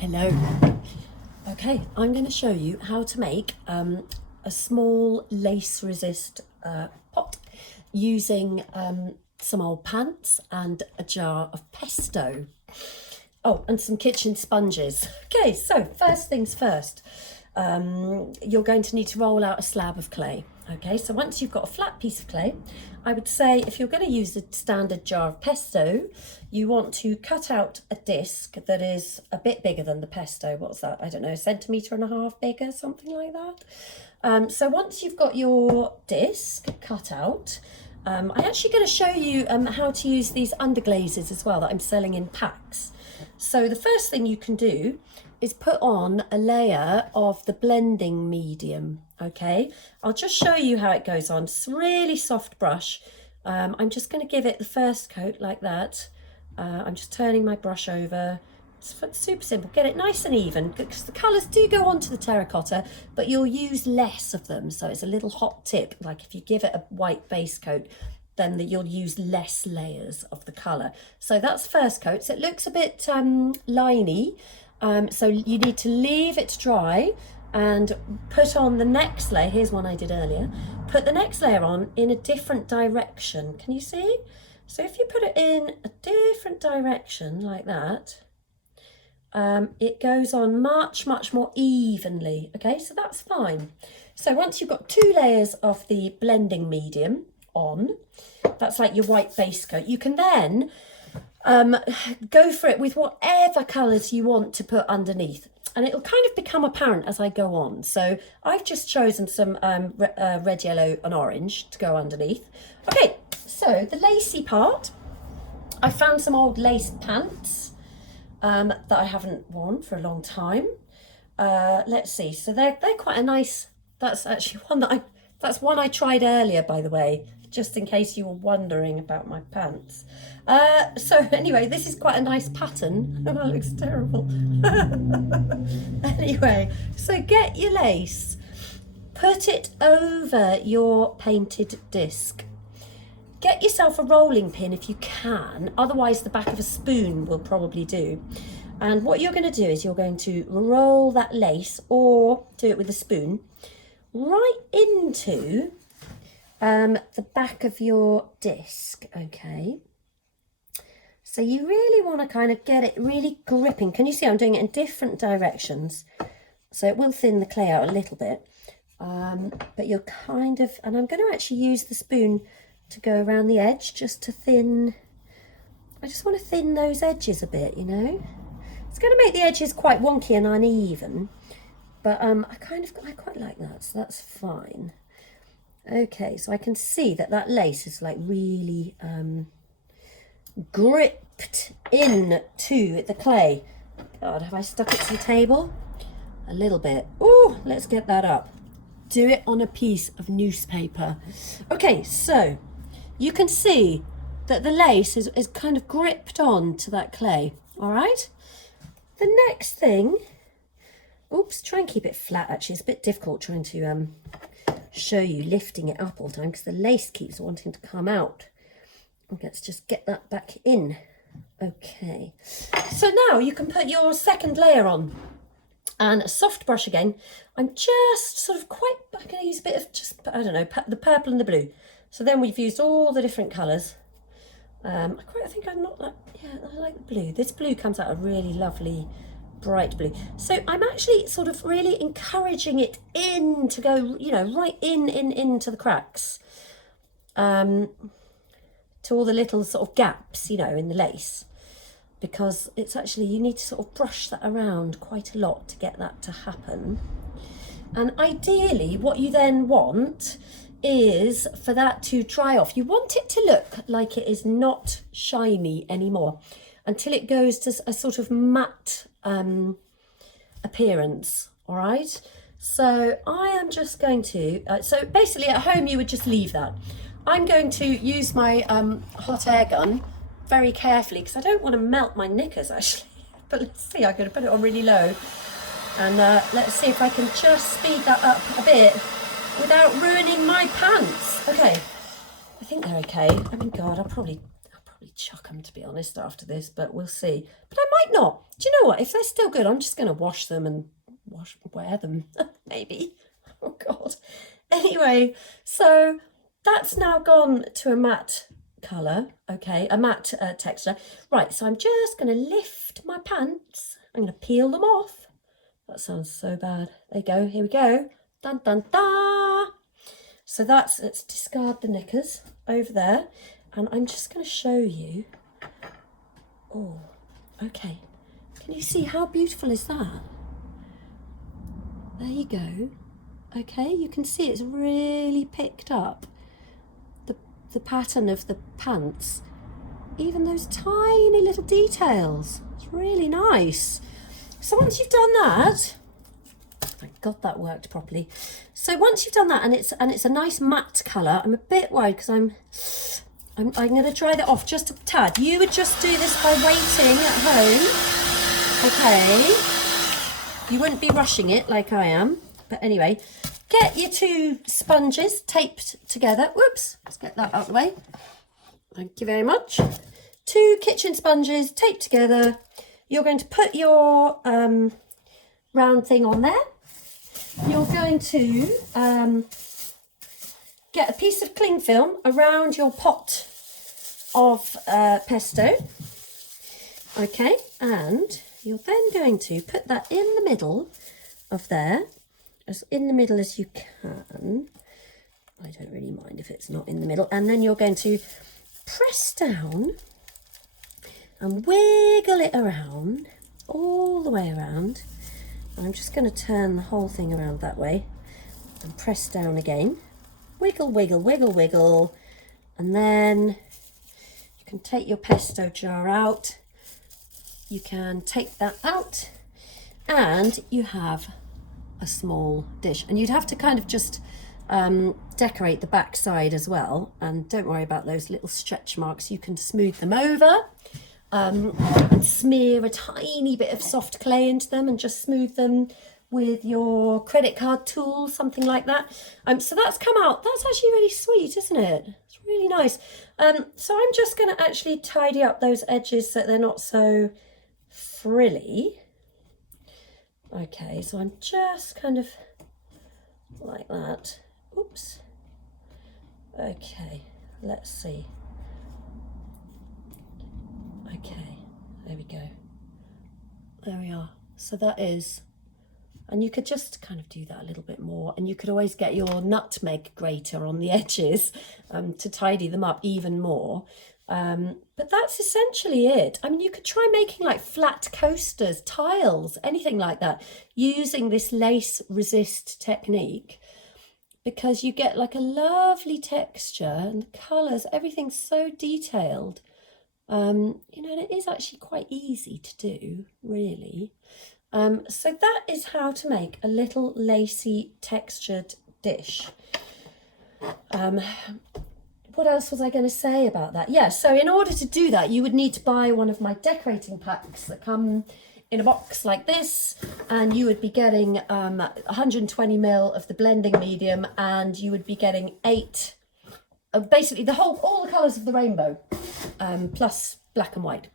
Hello. Okay, I'm going to show you how to make a small lace resist pot using some old pants and a jar of pesto. Oh, and some kitchen sponges. Okay, so first things first, you're going to need to roll out a slab of clay. Okay, so once you've got a flat piece of clay, I would say if you're going to use a standard jar of pesto, you want to cut out a disc that is a bit bigger than the pesto. What's that? I don't know, 1.5 centimeters bigger, something like that. So once you've got your disc cut out, I'm actually going to show you how to use these underglazes as well that I'm selling in packs. So the first thing you can do is put on a layer of the blending medium. Okay, I'll just show you how it goes on. It's a really soft brush. I'm just going to give it the first coat like that. I'm just turning my brush over. It's super simple. Get it nice and even because the colours do go onto the terracotta, but you'll use less of them. So it's a little hot tip. Like if you give it a white base coat, then you'll use less layers of the colour. So that's first coat. So it looks a bit liney. So you need to leave it to dry and put on the next layer. Here's one I did earlier. Put the next layer on in a different direction. Can you see? So if you put it in a different direction like that, it goes on much more evenly. Okay, so that's fine. So once you've got 2 layers of the blending medium on, that's like your white base coat, you can then go for it with whatever colours you want to put underneath, and it'll kind of become apparent as I go on. So I've just chosen some red, yellow and orange to go underneath. Okay, so the lacy part, I found some old lace pants that I haven't worn for a long time. Let's see, so they're quite a nice, that's actually that's one I tried earlier, by the way, just in case you were wondering about my pants. So anyway, this is quite a nice pattern. That looks terrible. Anyway, so get your lace, put it over your painted disc. Get yourself a rolling pin if you can, otherwise the back of a spoon will probably do. And what you're going to do is you're going to roll that lace, or do it with a spoon, right into the back of your disc. Okay, so you really want to kind of get it really gripping. Can you see I'm doing it in different directions, so it will thin the clay out a little bit, but you're kind of, and I'm going to actually use the spoon to go around the edge just to thin. I just want to thin those edges a bit, you know. It's going to make the edges quite wonky and uneven, but I quite like that, so that's fine. Okay, so I can see that lace is like really gripped into the clay. God, have I stuck it to the table? A little bit. Oh, let's get that up. Do it on a piece of newspaper. Okay, so you can see that the lace is kind of gripped on to that clay. All right. The next thing, oops, try and keep it flat. Actually, it's a bit difficult trying to show you lifting it up all the time because the lace keeps wanting to come out. Let's just get that back in. Okay, so now you can put your second layer on, and a soft brush again. I'm just sort of I'm going to use a bit of just, I don't know, the purple and the blue. So then we've used all the different colours. I think I'm not that, yeah, I like the blue. This blue comes out a really lovely bright blue. So I'm actually sort of really encouraging it in to go, you know, right into the cracks, to all the little sort of gaps, you know, in the lace, because it's actually, you need to sort of brush that around quite a lot to get that to happen. And ideally what you then want is for that to dry off. You want it to look like it is not shiny anymore until it goes to a sort of matte appearance. All right, so I am just going to so basically at home you would just leave that. I'm going to use my hot air gun very carefully because I don't want to melt my knickers actually. But let's see, I'm going to put it on really low, and let's see if I can just speed that up a bit without ruining my pants. Okay, I think they're okay. I mean, God, I'll probably chuck them, to be honest, after this, but we'll see. But I might not. Do you know what? If they're still good, I'm just going to wash them and wear them, maybe. Oh, God. Anyway, so that's now gone to a matte colour, okay, a matte texture. Right, so I'm just going to lift my pants. I'm going to peel them off. That sounds so bad. There you go. Here we go. Dun, dun, dun. So let's discard the knickers over there. And I'm just going to show you. Oh, okay. Can you see how beautiful is that? There you go. Okay, you can see it's really picked up the pattern of the pants. Even those tiny little details. It's really nice. So once you've done that, thank God that worked properly. So once you've done that and it's a nice matte colour, I'm a bit worried because I'm going to dry that off just a tad. You would just do this by waiting at home, okay? You wouldn't be rushing it like I am. But anyway, get your 2 sponges taped together. Whoops, let's get that out of the way. Thank you very much. 2 kitchen sponges taped together. You're going to put your round thing on there. You're going to get a piece of cling film around your pot of pesto. Okay, and you're then going to put that in the middle of there, as in the middle as you can. I don't really mind if it's not in the middle. And then you're going to press down and wiggle it around, all the way around. And I'm just going to turn the whole thing around that way and press down again. Wiggle, wiggle, wiggle, wiggle. And then you can take your pesto jar out. You can take that out and you have a small dish. And you'd have to kind of just decorate the back side as well. And don't worry about those little stretch marks. You can smooth them over. And smear a tiny bit of soft clay into them and just smooth them with your credit card tool, something like that. So that's come out. That's actually really sweet, isn't it? It's really nice. So I'm just going to actually tidy up those edges so they're not so frilly. Okay, so I'm just kind of like that. Oops. Okay, let's see. Okay, there we go. There we are. So that is, and you could just kind of do that a little bit more, and you could always get your nutmeg grater on the edges to tidy them up even more. But that's essentially it. I mean, you could try making like flat coasters, tiles, anything like that, using this lace resist technique, because you get like a lovely texture and the colours, everything's so detailed. You know, and it is actually quite easy to do, really. So that is how to make a little lacy textured dish. What else was I going to say about that? Yeah, so in order to do that, you would need to buy one of my decorating packs that come in a box like this, and you would be getting 120 ml of the blending medium, and you would be getting 8, basically all the colours of the rainbow, plus black and white,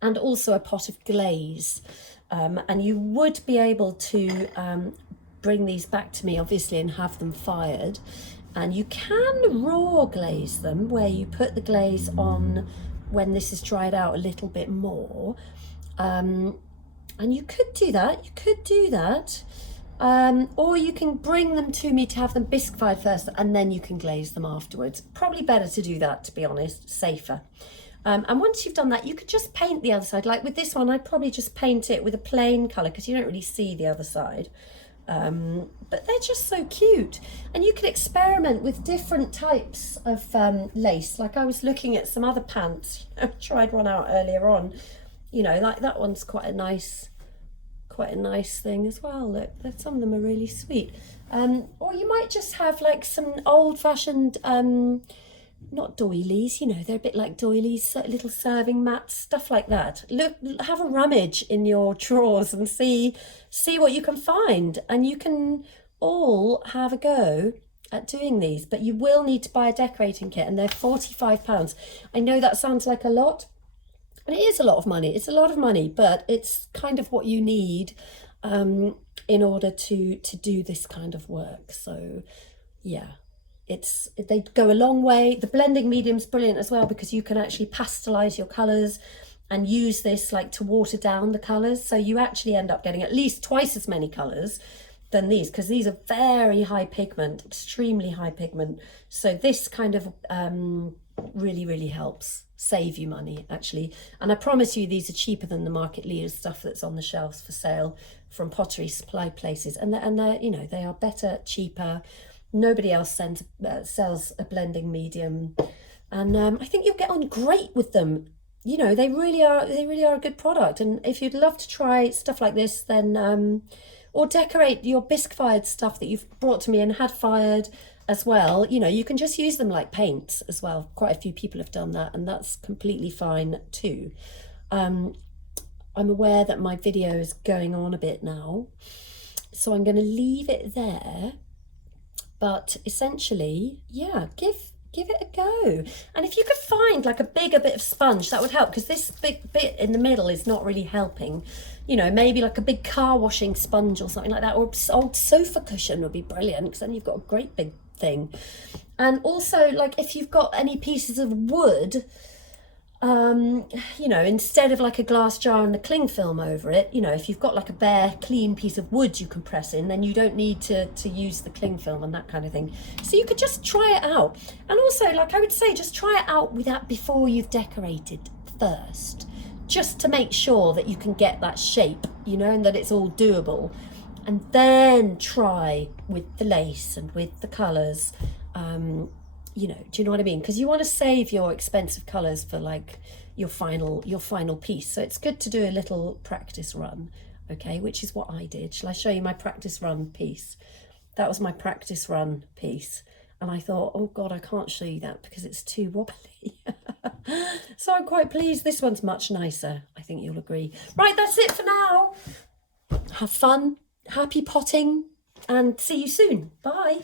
and also a pot of glaze. And you would be able to bring these back to me, obviously, and have them fired. And you can raw glaze them, where you put the glaze on when this is dried out a little bit more. And you could do that. Or you can bring them to me to have them bisquified first, and then you can glaze them afterwards. Probably better to do that, to be honest, safer. And once you've done that, you could just paint the other side. Like with this one, I'd probably just paint it with a plain colour because you don't really see the other side. But they're just so cute. And you can experiment with different types of lace. Like I was looking at some other pants. I tried one out earlier on. You know, like that one's quite a nice thing as well. Look, some of them are really sweet. Or you might just have like some old-fashioned not doilies, you know, they're a bit like doilies, little serving mats, stuff like that. Look, have a rummage in your drawers and see what you can find, and you can all have a go at doing these. But you will need to buy a decorating kit, and they're £45. I know that sounds like a lot, And it is a lot of money. It's a lot of money, but it's kind of what you need in order to do this kind of work. So yeah, they go a long way. The blending medium's brilliant as well, because you can actually pastelize your colors and use this like to water down the colors, so you actually end up getting at least twice as many colors than these, because these are very high pigment, extremely high pigment. So this kind of really helps save you money, actually. And I promise you, these are cheaper than the market leader stuff that's on the shelves for sale from pottery supply places, and they're you know, they are better, cheaper. Nobody else sells a blending medium, and I think you'll get on great with them. You know, they really are a good product. And if you'd love to try stuff like this, then or decorate your bisque fired stuff that you've brought to me and had fired as well, you know, you can just use them like paints as well. Quite a few people have done that, and that's completely fine too. I'm aware that my video is going on a bit now, so I'm going to leave it there. But essentially, yeah, give it a go. And if you could find like a bigger bit of sponge, that would help, because this big bit in the middle is not really helping. You know, maybe like a big car washing sponge or something like that, or old sofa cushion would be brilliant, because then you've got a great big thing. And also, like, if you've got any pieces of wood, you know, instead of like a glass jar and the cling film over it, you know, if you've got like a bare clean piece of wood you can press in, then you don't need to use the cling film and that kind of thing. So you could just try it out. And also, like, I would say, just try it out before you've decorated first, just to make sure that you can get that shape, you know, and that it's all doable. And then try with the lace and with the colours. You know, do you know what I mean? Because you want to save your expensive colours for like your final piece. So it's good to do a little practice run, okay, which is what I did. Shall I show you my practice run piece? That was my practice run piece. And I thought, oh God, I can't show you that because it's too wobbly. So I'm quite pleased. This one's much nicer. I think you'll agree. Right, that's it for now. Have fun, happy potting, and see you soon. Bye.